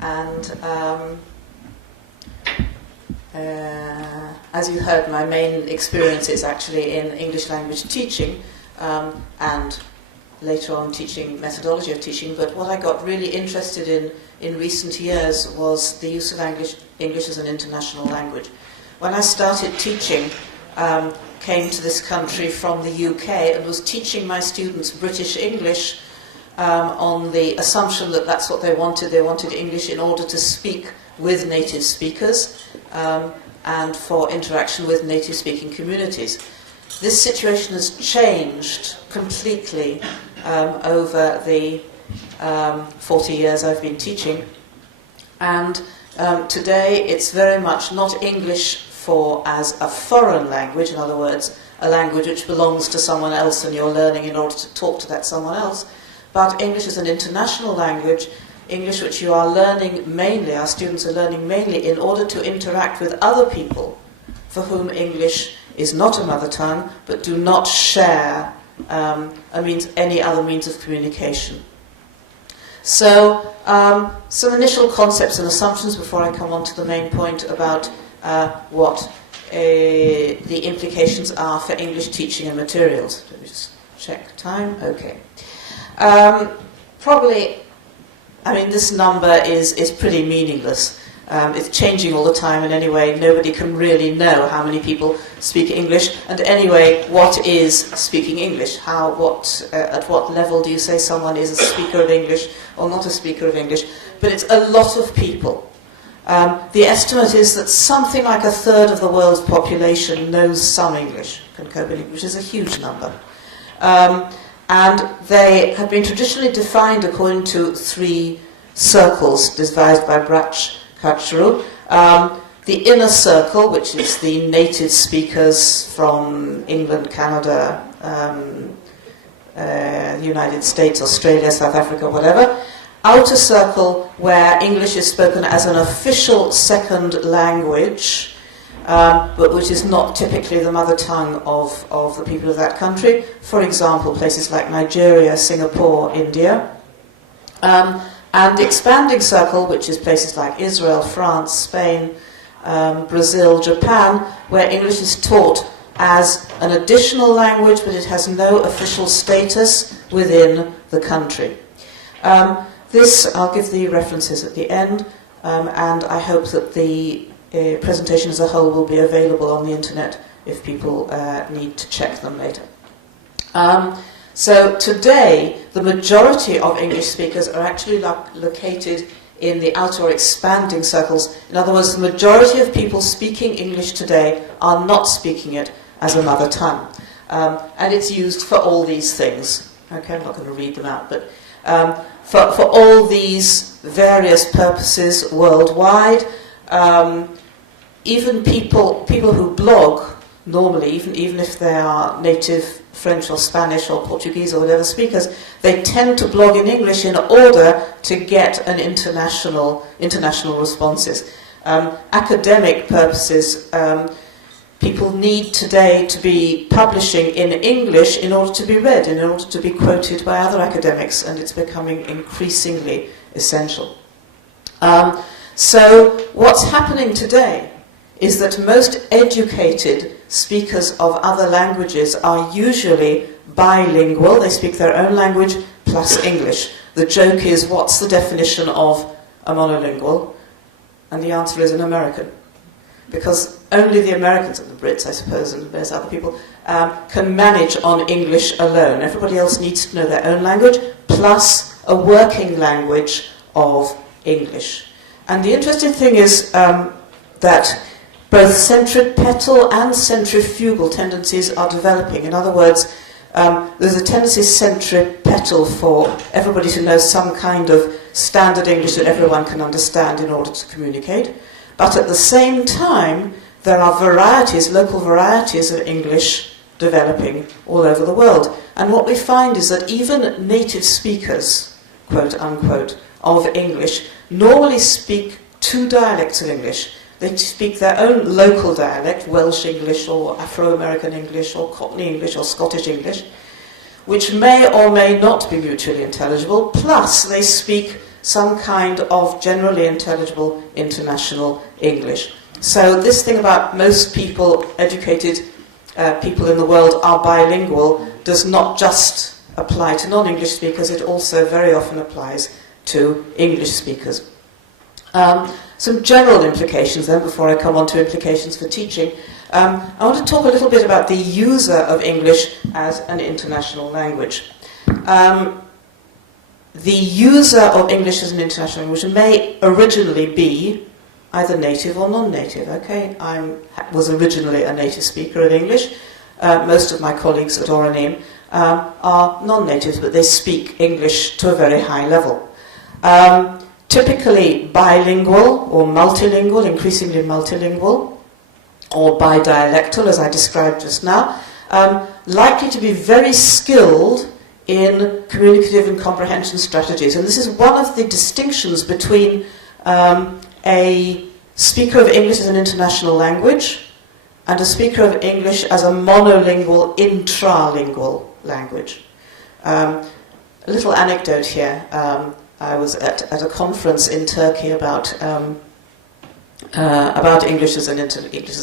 and as you heard, my main experience is actually in English language teaching, and later on teaching methodology of teaching. But what I got really interested in recent years was the use of English as an international language. When I started teaching, came to this country from the UK and was teaching my students British English on the assumption that that's what they wanted. They wanted English in order to speak with native speakers and for interaction with native speaking communities. This situation has changed completely over the 40 years I've been teaching, and today it's very much not English as a foreign language, in other words, a language which belongs to someone else and you're learning in order to talk to that someone else, but English is an international language, English which you are learning mainly, our students are learning mainly in order to interact with other people for whom English is not a mother tongue, but do not share any other means of communication. So, some initial concepts and assumptions before I come on to the main point about what the implications are for English teaching and materials. Let me just check time. Okay. This number is pretty meaningless. It's changing all the time, and anyway, nobody can really know how many people speak English. And anyway, what is speaking English? At what level do you say someone is a speaker of English or not a speaker of English? But it's a lot of people. The estimate is that something like a third of the world's population knows some English, can cope in English, which is a huge number. And they have been traditionally defined according to three circles devised by Brach-Kaczru. The inner circle, which is the native speakers from England, Canada, the United States, Australia, South Africa, whatever. Outer circle, where English is spoken as an official second language, but which is not typically the mother tongue of the people of that country. For example, places like Nigeria, Singapore, India. And the expanding circle, which is places like Israel, France, Spain, Brazil, Japan, where English is taught as an additional language, but it has no official status within the country. I'll give the references at the end, and I hope that the presentation as a whole will be available on the internet if people need to check them later. So today, the majority of English speakers are actually located in the outer or expanding circles. In other words, the majority of people speaking English today are not speaking it as a mother tongue. And it's used for all these things. Okay, I'm not going to read them out, but for all these various purposes worldwide, even people who blog normally, even if they are native French or Spanish or Portuguese or whatever speakers, they tend to blog in English in order to get an international responses. Academic purposes, people need today to be publishing in English in order to be read, in order to be quoted by other academics, and it's becoming increasingly essential. So what's happening today is that most educated speakers of other languages are usually bilingual. They speak their own language plus English. The joke is, what's the definition of a monolingual? And the answer is an American. Because only the Americans and the Brits, I suppose, and there's other people, can manage on English alone. Everybody else needs to know their own language, plus a working language of English. And the interesting thing is that both centripetal and centrifugal tendencies are developing. In other words, there's a tendency centripetal for everybody to know some kind of standard English that everyone can understand in order to communicate. But at the same time, there are varieties, local varieties of English developing all over the world. And what we find is that even native speakers, quote unquote, of English normally speak two dialects of English. They speak their own local dialect, Welsh English or Afro-American English or Cockney English or Scottish English, which may or may not be mutually intelligible, plus they speak some kind of generally intelligible international English. So this thing about most people, educated people in the world, are bilingual does not just apply to non-English speakers, it also very often applies to English speakers. Some general implications then, before I come on to implications for teaching. I want to talk a little bit about the user of English as an international language. The user of English as an international language may originally be either native or non-native. Okay, I was originally a native speaker of English. Most of my colleagues at Oranim are non-natives, but they speak English to a very high level. Typically bilingual or multilingual, increasingly multilingual, or bidialectal, as I described just now, likely to be very skilled in communicative and comprehension strategies. And this is one of the distinctions between a speaker of English as an international language and a speaker of English as a monolingual, intralingual language. A little anecdote here. I was at a conference in Turkey about English as a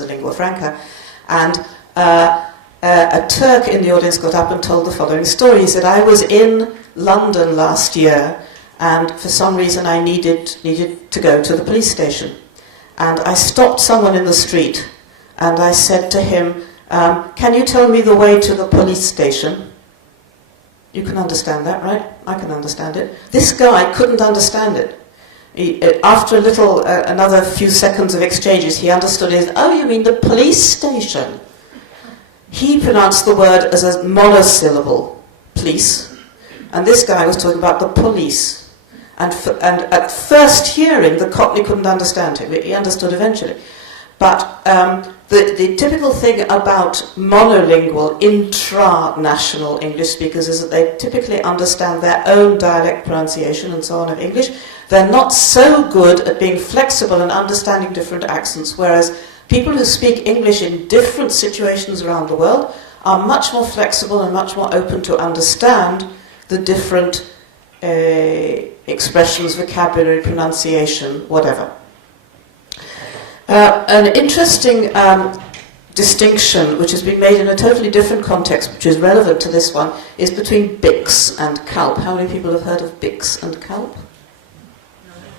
lingua franca, and a Turk in the audience got up and told the following story. He said, I was in London last year, and for some reason I needed to go to the police station. And I stopped someone in the street, and I said to him, can you tell me the way to the police station? You can understand that, right? I can understand it. This guy couldn't understand it. After another few seconds of exchanges, he understood it. Oh, you mean the police station? He pronounced the word as a monosyllable, police, and this guy was talking about the police. And at first hearing, the Cockney couldn't understand him. He understood eventually. But the typical thing about monolingual, intra-national English speakers is that they typically understand their own dialect pronunciation and so on of English. They're not so good at being flexible and understanding different accents, whereas people who speak English in different situations around the world are much more flexible and much more open to understand the different expressions, vocabulary, pronunciation, whatever. An interesting distinction, which has been made in a totally different context, which is relevant to this one, is between BICS and CALP. How many people have heard of BICS and CALP?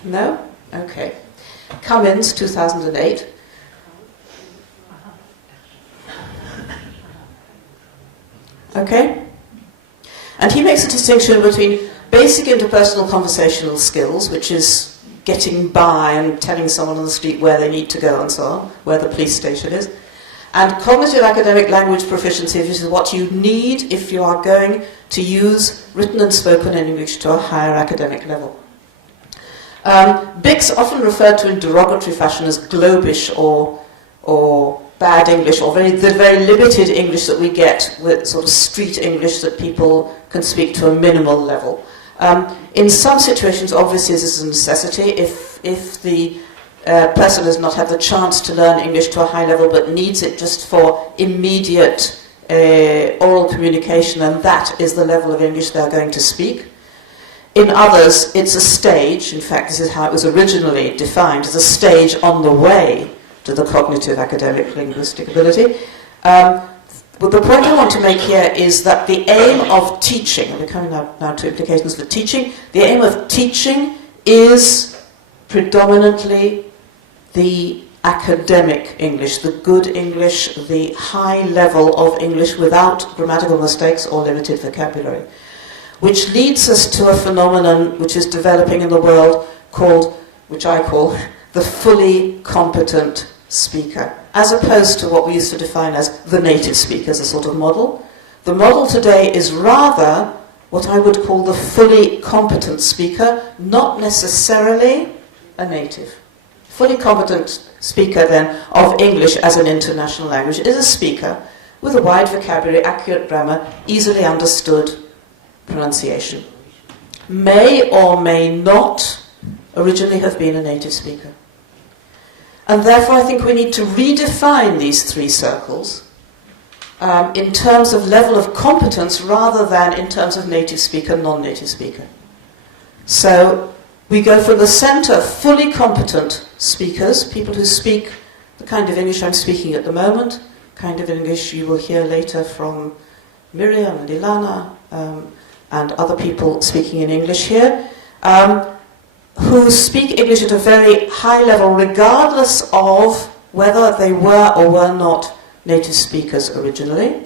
No? Okay. Cummins, 2008. Okay? And he makes a distinction between basic interpersonal conversational skills, which is getting by and telling someone on the street where they need to go and so on, where the police station is, and cognitive academic language proficiency, which is what you need if you are going to use written and spoken English to a higher academic level. BICS often referred to in derogatory fashion as globish or bad English, or the very limited English that we get, with sort of street English that people can speak to a minimal level. In some situations, obviously, this is a necessity. If the person has not had the chance to learn English to a high level but needs it just for immediate oral communication, and that is the level of English they're going to speak. In others, it's a stage. In fact, this is how it was originally defined, as a stage on the way to the cognitive academic linguistic ability. But the point I want to make here is that the aim of teaching, and we're coming now to implications for teaching, the aim of teaching is predominantly the academic English, the good English, the high level of English without grammatical mistakes or limited vocabulary, which leads us to a phenomenon which is developing in the world which I call the fully competent speaker, as opposed to what we used to define as the native speaker as a sort of model. The model today is rather what I would call the fully competent speaker, not necessarily a native. Fully competent speaker, then, of English as an international language is a speaker with a wide vocabulary, accurate grammar, easily understood pronunciation. May or may not originally have been a native speaker. And therefore I think we need to redefine these three circles in terms of level of competence rather than in terms of native speaker, non-native speaker. So We go from the centre, fully competent speakers, people who speak the kind of English I'm speaking at the moment, kind of English you will hear later from Miriam and Ilana and other people speaking in English here, who speak English at a very high level regardless of whether they were or were not native speakers originally.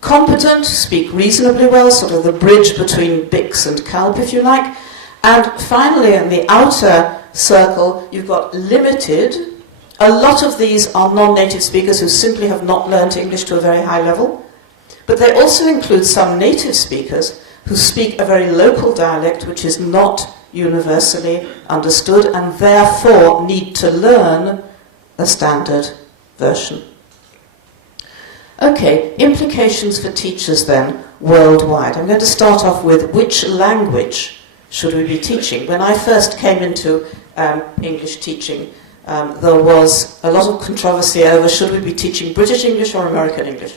Competent, speak reasonably well, sort of the bridge between Bix and Kalb, if you like. And finally, in the outer circle, you've got limited. A lot of these are non-native speakers who simply have not learnt English to a very high level. But they also include some native speakers who speak a very local dialect which is not universally understood and therefore need to learn a standard version. Okay, implications for teachers then worldwide. I'm going to start off with which language should we be teaching? When I first came into English teaching, there was a lot of controversy over should we be teaching British English or American English.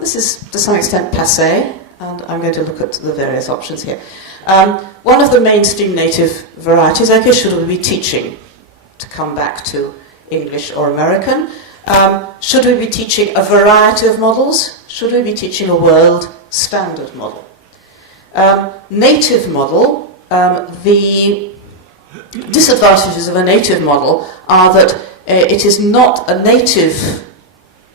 This is to some extent passé, and I'm going to look at the various options here. One of the mainstream native varieties, I guess, should we be teaching, to come back to English or American? Should we be teaching a variety of models? Should we be teaching a world standard model? Native model, the disadvantages of a native model are that it is not a native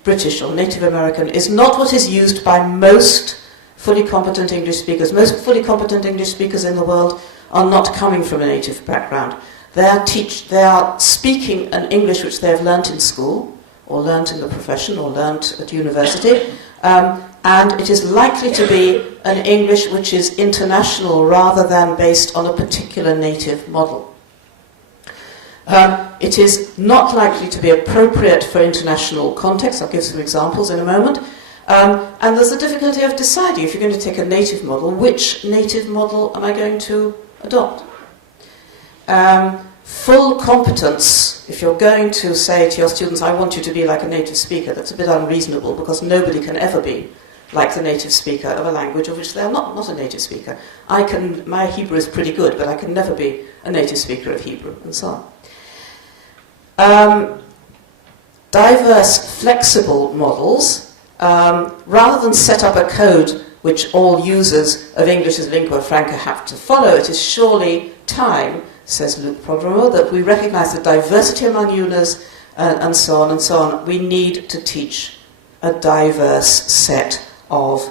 British or native American, is not what is used by most fully competent English speakers. Most fully competent English speakers in the world are not coming from a native background. They are speaking an English which they have learnt in school, or learnt in the profession, or learnt at university, and it is likely to be an English which is international rather than based on a particular native model. It is not likely to be appropriate for international context. I'll give some examples in a moment. And there's a difficulty of deciding, if you're going to take a native model, which native model am I going to adopt? Full competence, if you're going to say to your students, I want you to be like a native speaker, that's a bit unreasonable because nobody can ever be like the native speaker of a language of which they are not a native speaker. My Hebrew is pretty good, but I can never be a native speaker of Hebrew, and so on. Diverse, flexible models, rather than set up a code which all users of English as lingua franca have to follow, it is surely time, says Luc Prodromou, that we recognise the diversity among users and so on and so on. We need to teach a diverse set of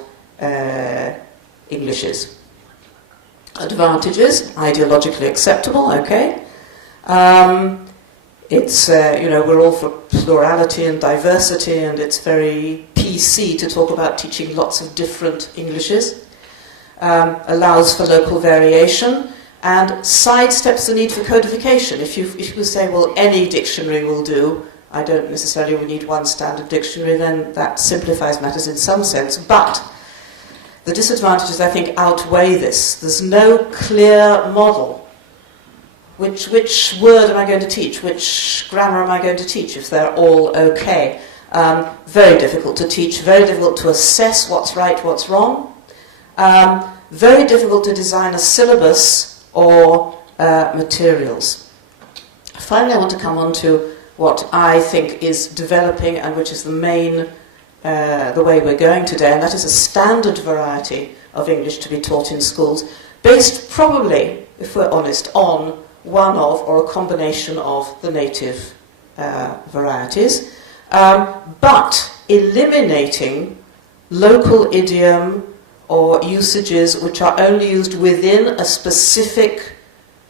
Englishes. Advantages, ideologically acceptable, okay. It's, we're all for plurality and diversity, and it's very PC to talk about teaching lots of different Englishes. Allows for local variation, and sidesteps the need for codification. If you say, well, any dictionary will do, I don't necessarily need one standard dictionary, then that simplifies matters in some sense. But the disadvantages, I think, outweigh this. There's no clear model. Which word am I going to teach? Which grammar am I going to teach if they're all okay? Very difficult to teach, very difficult to assess what's right, what's wrong. Very difficult to design a syllabus or materials. Finally, I want to come on to what I think is developing and which is the main, the way we're going today, and that is a standard variety of English to be taught in schools, based probably, if we're honest, on one of or a combination of the native varieties, but eliminating local idiom or usages which are only used within a specific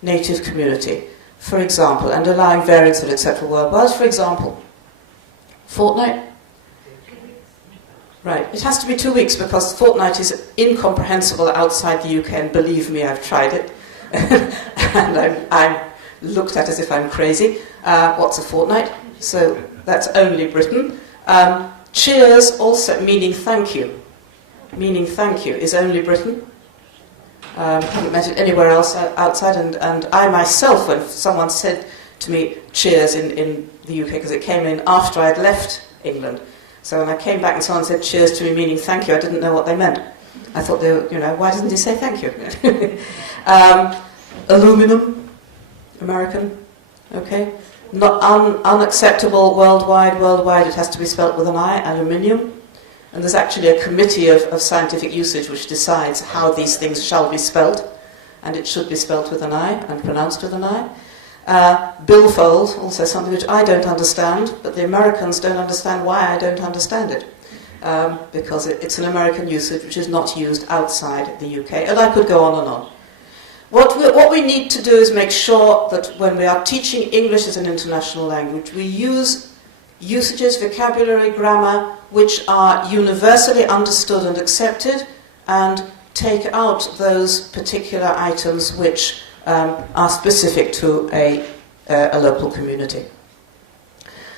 native community. For example, and allowing variants that are acceptable worldwide. For example, fortnight? Right, it has to be 2 weeks because fortnight is incomprehensible outside the UK, and believe me, I've tried it. And I'm looked at as if I'm crazy. What's a fortnight? So that's only Britain. Cheers, also meaning thank you. Meaning thank you is only Britain. Haven't met it anywhere else outside. And I myself, when someone said to me cheers in the UK, because it came in after I'd left England. So when I came back and someone said cheers to me meaning thank you, I didn't know what they meant. I thought, why doesn't he say thank you? Aluminum, American, okay. Not unacceptable worldwide. Worldwide, it has to be spelt with an I, aluminium. And there's actually a committee of scientific usage which decides how these things shall be spelt. And it should be spelt with an I and pronounced with an I. Billfold, also something which I don't understand, but the Americans don't understand why I don't understand it. Because it's an American usage which is not used outside the UK. And I could go on and on. What we need to do is make sure that when we are teaching English as an international language, we use usages, vocabulary, grammar, which are universally understood and accepted, and take out those particular items which are specific to a local community.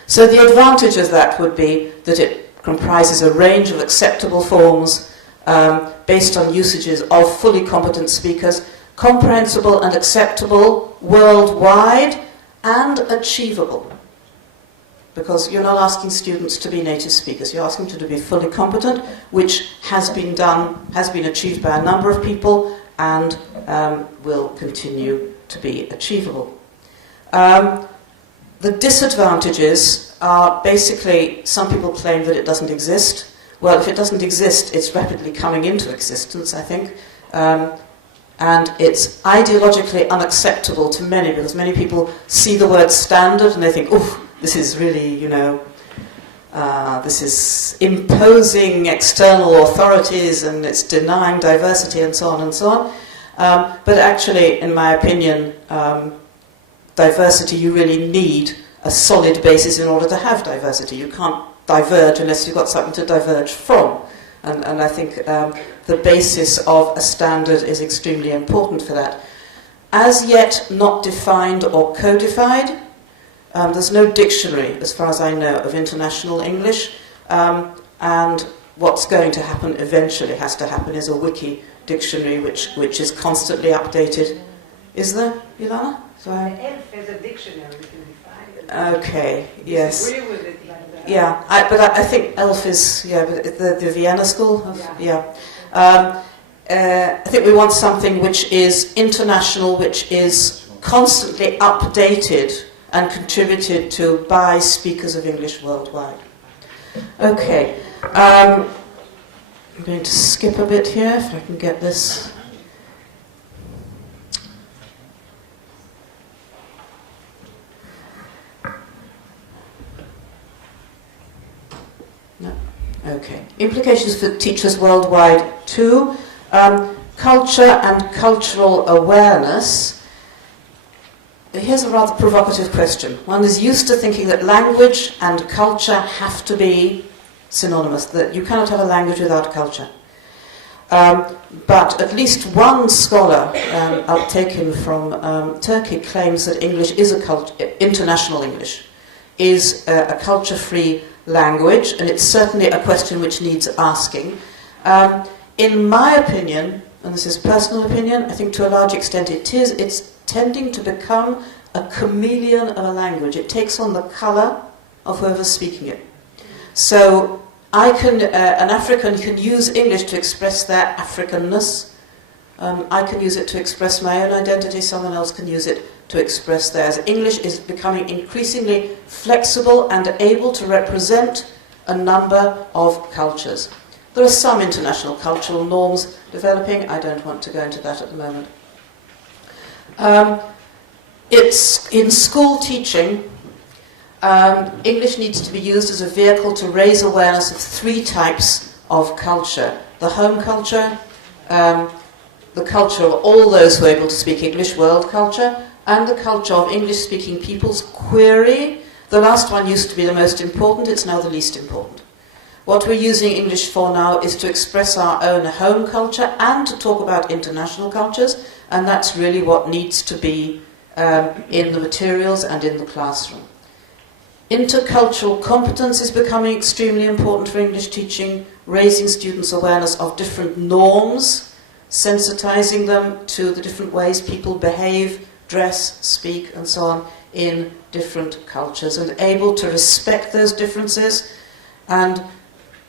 So the advantage of that would be that it comprises a range of acceptable forms based on usages of fully competent speakers, comprehensible and acceptable worldwide, and achievable. Because you're not asking students to be native speakers, you're asking them to be fully competent, which has been achieved by a number of people, and will continue to be achievable. The disadvantages are basically, some people claim that it doesn't exist. Well, if it doesn't exist, it's rapidly coming into existence, I think. And it's ideologically unacceptable to many, because many people see the word standard and they think, oof, this is really, this is imposing external authorities and it's denying diversity and so on and so on. But actually, in my opinion, diversity, you really need a solid basis in order to have diversity. You can't diverge unless you've got something to diverge from. And I think the basis of a standard is extremely important for that. As yet not defined or codified, there's no dictionary, as far as I know, of international English, and what's going to happen eventually has to happen is a wiki dictionary which is constantly updated. Is there, Ilana? Sorry. ELF is a dictionary, we can define it. Okay, yes. Disagree with it. Yeah, but I think ELF is, the Vienna School. I think we want something which is international, which is constantly updated and contributed to by speakers of English worldwide. Okay, I'm going to skip a bit here if I can get this. No. Okay. Implications for teachers worldwide too. Culture and cultural awareness. Here's a rather provocative question. One is used to thinking that language and culture have to be synonymous, that you cannot have a language without culture. But at least one scholar, uptaken from Turkey, claims that English is international English, is a culture-free language, and it's certainly a question which needs asking. In my opinion, and this is personal opinion, I think to a large extent it's tending to become a chameleon of a language. It takes on the colour of whoever's speaking it. So an African can use English to express their Africanness. I can use it to express my own identity, someone else can use it to express theirs. English is becoming increasingly flexible and able to represent a number of cultures. There are some international cultural norms developing. I don't want to go into that at the moment. It's in school teaching. English needs to be used as a vehicle to raise awareness of three types of culture. The home culture, the culture of all those who are able to speak English, world culture, and the culture of English-speaking peoples, query. The last one used to be the most important, it's now the least important. What we're using English for now is to express our own home culture and to talk about international cultures, and that's really what needs to be in the materials and in the classroom. Intercultural competence is becoming extremely important for English teaching, raising students' awareness of different norms, sensitizing them to the different ways people behave, dress, speak, and so on in different cultures, and able to respect those differences and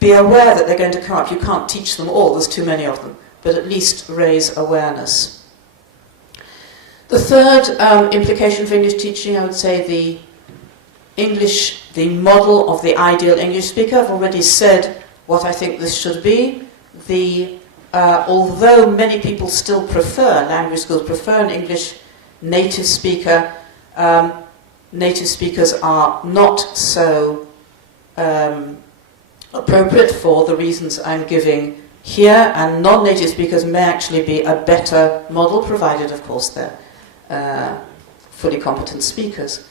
be aware that they're going to come up. You can't teach them all, there's too many of them, but at least raise awareness. The third implication for English teaching, I would say the model of the ideal English speaker. I've already said what I think this should be. Although many people still prefer, language schools prefer an English native speaker, native speakers are not so appropriate for the reasons I'm giving here, and non-native speakers may actually be a better model, provided, of course, they're fully competent speakers.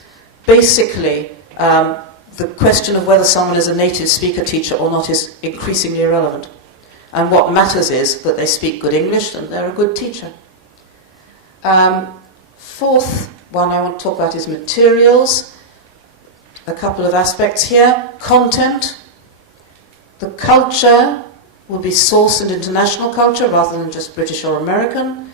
Basically, the question of whether someone is a native speaker teacher or not is increasingly irrelevant. And what matters is that they speak good English and they're a good teacher. Fourth one I want to talk about is materials. A couple of aspects here. Content. The culture will be sourced in international culture rather than just British or American.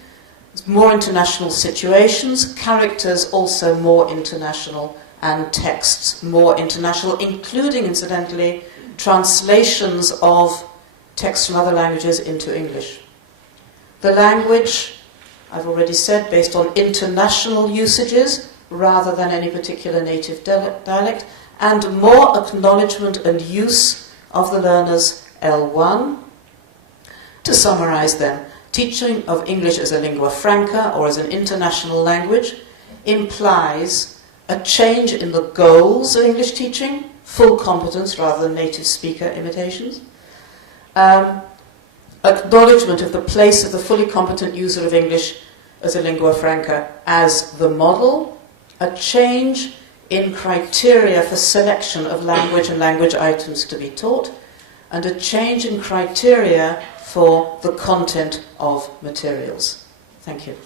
It's more international situations. Characters also more international, and texts more international, including, incidentally, translations of texts from other languages into English. The language, I've already said, based on international usages rather than any particular native dialect, and more acknowledgement and use of the learner's L1. To summarize then, teaching of English as a lingua franca or as an international language implies a change in the goals of English teaching, full competence rather than native speaker imitations, acknowledgement of the place of the fully competent user of English as a lingua franca as the model, a change in criteria for selection of language and language items to be taught, and a change in criteria for the content of materials. Thank you.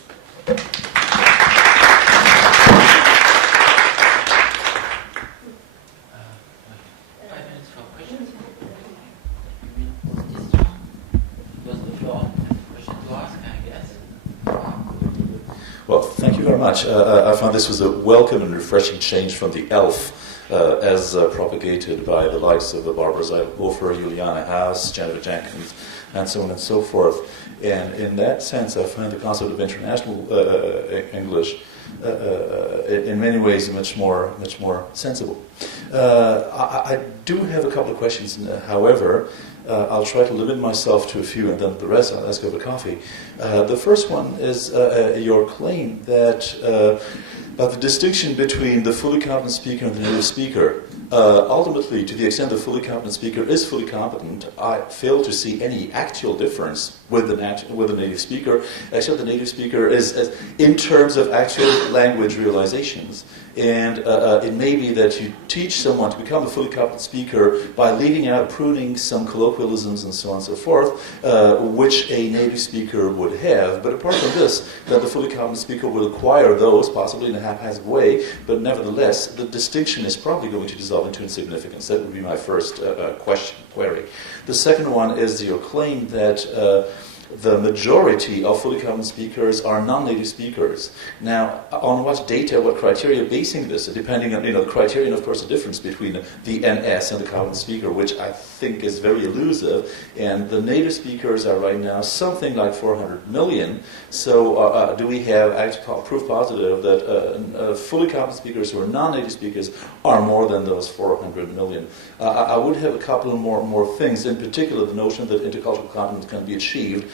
Well, thank you very much. I found this was a welcome and refreshing change from the ELF as propagated by the likes of the Barbara Zeitel-Hofer, Juliana Haas, Jennifer Jenkins, and so on and so forth. And in that sense, I find the concept of international English in many ways much more sensible. I do have a couple of questions, however. I'll try to limit myself to a few, and then the rest I'll ask over coffee. The first one is your claim that the distinction between the fully competent speaker and the native speaker. Ultimately, to the extent the fully competent speaker is fully competent, I fail to see any actual difference with the native speaker, except the native speaker is in terms of actual language realizations. And it may be that you teach someone to become a fully competent speaker by leaving out, pruning some colloquialisms and so on and so forth, which a native speaker would have. But apart from this, that the fully competent speaker will acquire those, possibly in a haphazard way, but nevertheless, the distinction is probably going to dissolve into insignificance. That would be my first query. The second one is your claim that the majority of fully competent speakers are non-native speakers. Now, on what data, what criteria basing this? Depending on, the criterion, of course, the difference between the NS and the competent speaker, which I think is very elusive. And the native speakers are right now something like 400 million. So do we have proof positive that fully competent speakers who are non-native speakers are more than those 400 million? I would have a couple of more things, in particular the notion that intercultural competence can be achieved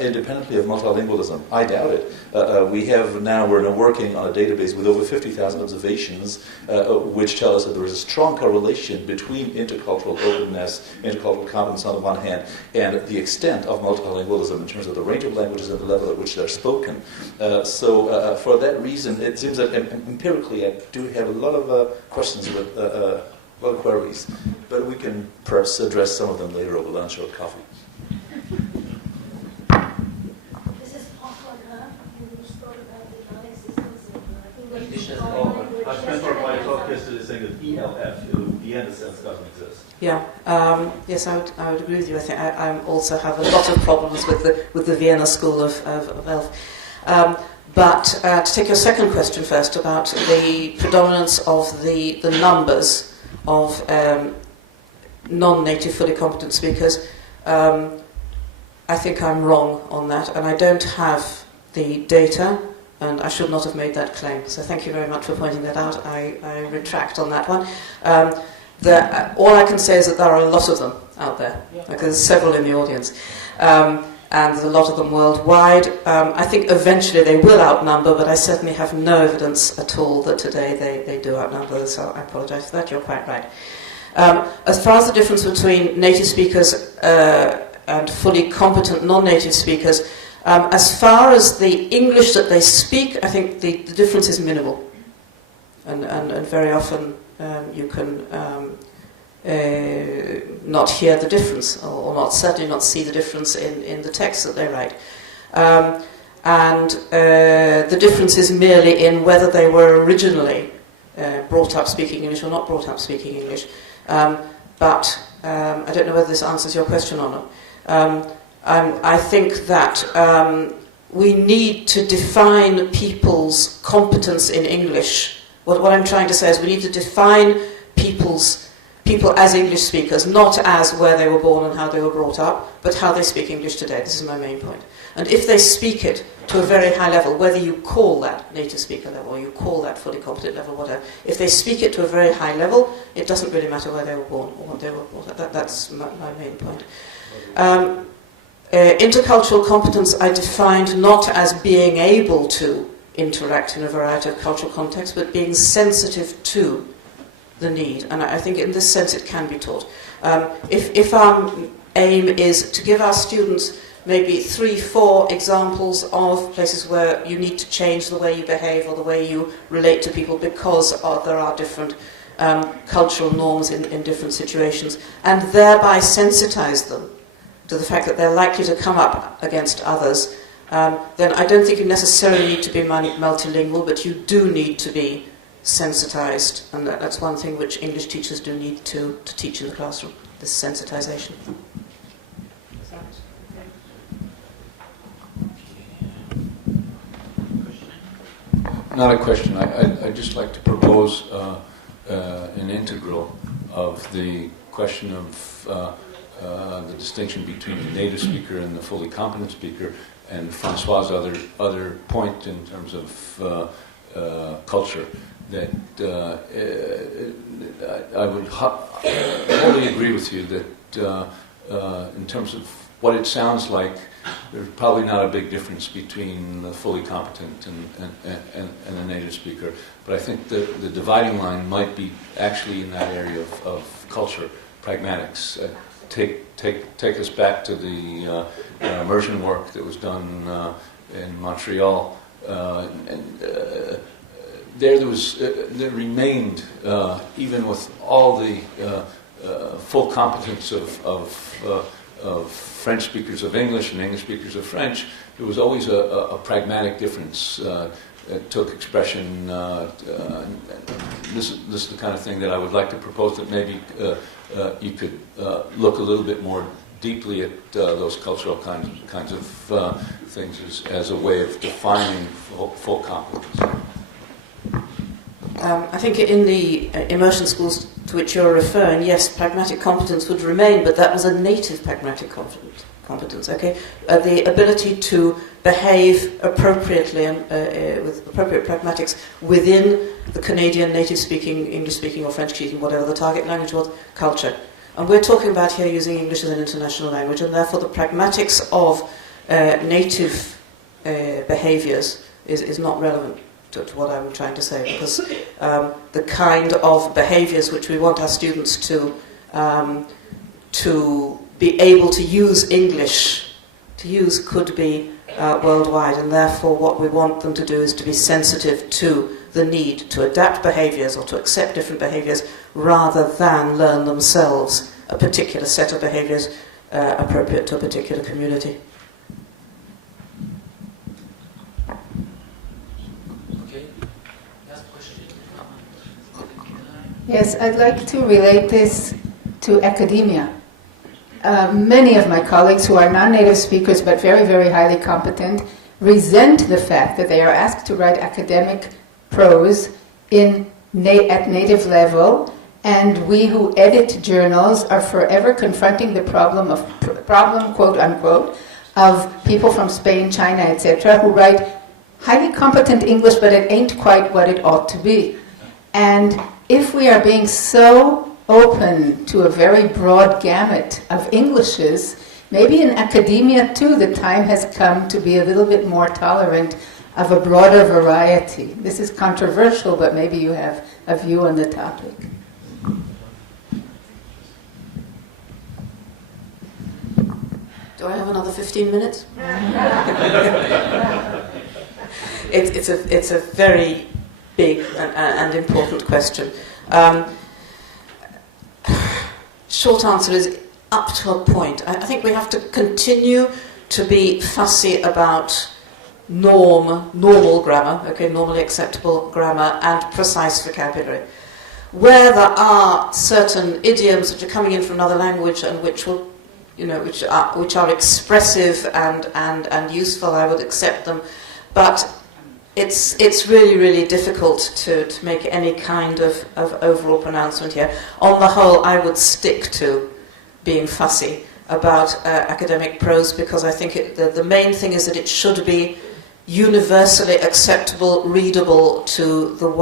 independently of multilingualism. I doubt it. We're now working on a database with over 50,000 observations which tell us that there is a strong correlation between intercultural openness, intercultural competence on the one hand, and the extent of multilingualism in terms of the range of languages and the level at which they're spoken. So for that reason, it seems that empirically I do have a lot of questions with a lot of queries, but we can perhaps address some of them later over lunch or coffee. I spent part of my talk yesterday saying that ELF, Vienna sense, doesn't exist. Yeah. Yes, I would agree with you. I think I also have a lot of problems with the Vienna school of ELF. But to take your second question first about the predominance of the numbers of non-native fully competent speakers, I think I'm wrong on that, and I don't have the data and I should not have made that claim. So thank you very much for pointing that out. I retract on that one. All I can say is that there are a lot of them out there. Like there's several in the audience. And there's a lot of them worldwide. I think eventually they will outnumber, but I certainly have no evidence at all that today they do outnumber, so I apologize for that. You're quite right. As far as the difference between native speakers and fully competent non-native speakers, as far as the English that they speak, I think the difference is minimal. And very often you can not hear the difference, or certainly not see the difference in the text that they write. And the difference is merely in whether they were originally brought up speaking English or not brought up speaking English. But I don't know whether this answers your question or not. I think that we need to define people's competence in English. What I'm trying to say is we need to define people as English speakers, not as where they were born and how they were brought up, but how they speak English today. This is my main point. And if they speak it to a very high level, whether you call that native speaker level or you call that fully competent level, whatever, if they speak it to a very high level, it doesn't really matter where they were born or what they were brought up. That's my main point. Intercultural competence I defined not as being able to interact in a variety of cultural contexts, but being sensitive to the need. And I think in this sense it can be taught. If our aim is to give our students maybe 3-4 examples of places where you need to change the way you behave or the way you relate to people because there are different cultural norms in different situations, and thereby sensitize them to the fact that they're likely to come up against others, then I don't think you necessarily need to be multilingual, but you do need to be sensitized, and that's one thing which English teachers do need to teach in the classroom, this sensitization. Not a question. I'd just like to propose an integral of the question of the distinction between the native speaker and the fully competent speaker, and Francois' other point in terms of culture, that I would wholly agree with you that in terms of what it sounds like, there's probably not a big difference between the fully competent and the native speaker. But I think the dividing line might be actually in that area of culture, pragmatics. Take us back to the immersion work that was done in Montreal. There remained, even with all the full competence of French speakers of English and English speakers of French, there was always a pragmatic difference. It took expression. This is the kind of thing that I would like to propose, that maybe you could look a little bit more deeply at those cultural kinds of things as a way of defining full competence. I think in the immersion schools to which you're referring, yes, pragmatic competence would remain, but that was a native pragmatic competence, okay? The ability to behave appropriately and with appropriate pragmatics within the Canadian native-speaking, English-speaking or French-speaking, whatever the target language was, culture. And we're talking about here using English as an international language, and therefore the pragmatics of native behaviours is not relevant to what I'm trying to say, because the kind of behaviours which we want our students to be able to use English could be worldwide, and therefore what we want them to do is to be sensitive to the need to adapt behaviours or to accept different behaviours rather than learn themselves a particular set of behaviours appropriate to a particular community. Yes, I'd like to relate this to academia. Many of my colleagues who are non-native speakers but very, very highly competent resent the fact that they are asked to write academic prose at native level, and we who edit journals are forever confronting the problem, quote unquote, of people from Spain, China, etc., who write highly competent English, but it ain't quite what it ought to be. And if we are being so open to a very broad gamut of Englishes, maybe in academia too, the time has come to be a little bit more tolerant of a broader variety. This is controversial, but maybe you have a view on the topic. Do I have another 15 minutes? It's a very big and important question. Short answer is up to a point. I think we have to continue to be fussy about normal grammar, normally acceptable grammar, and precise vocabulary. Where there are certain idioms which are coming in from another language and which will, which are expressive and useful, I would accept them. But it's really difficult to make any kind of overall pronouncement here. On the whole, I would stick to being fussy about academic prose, because I think the main thing is that it should be universally acceptable, readable to the wide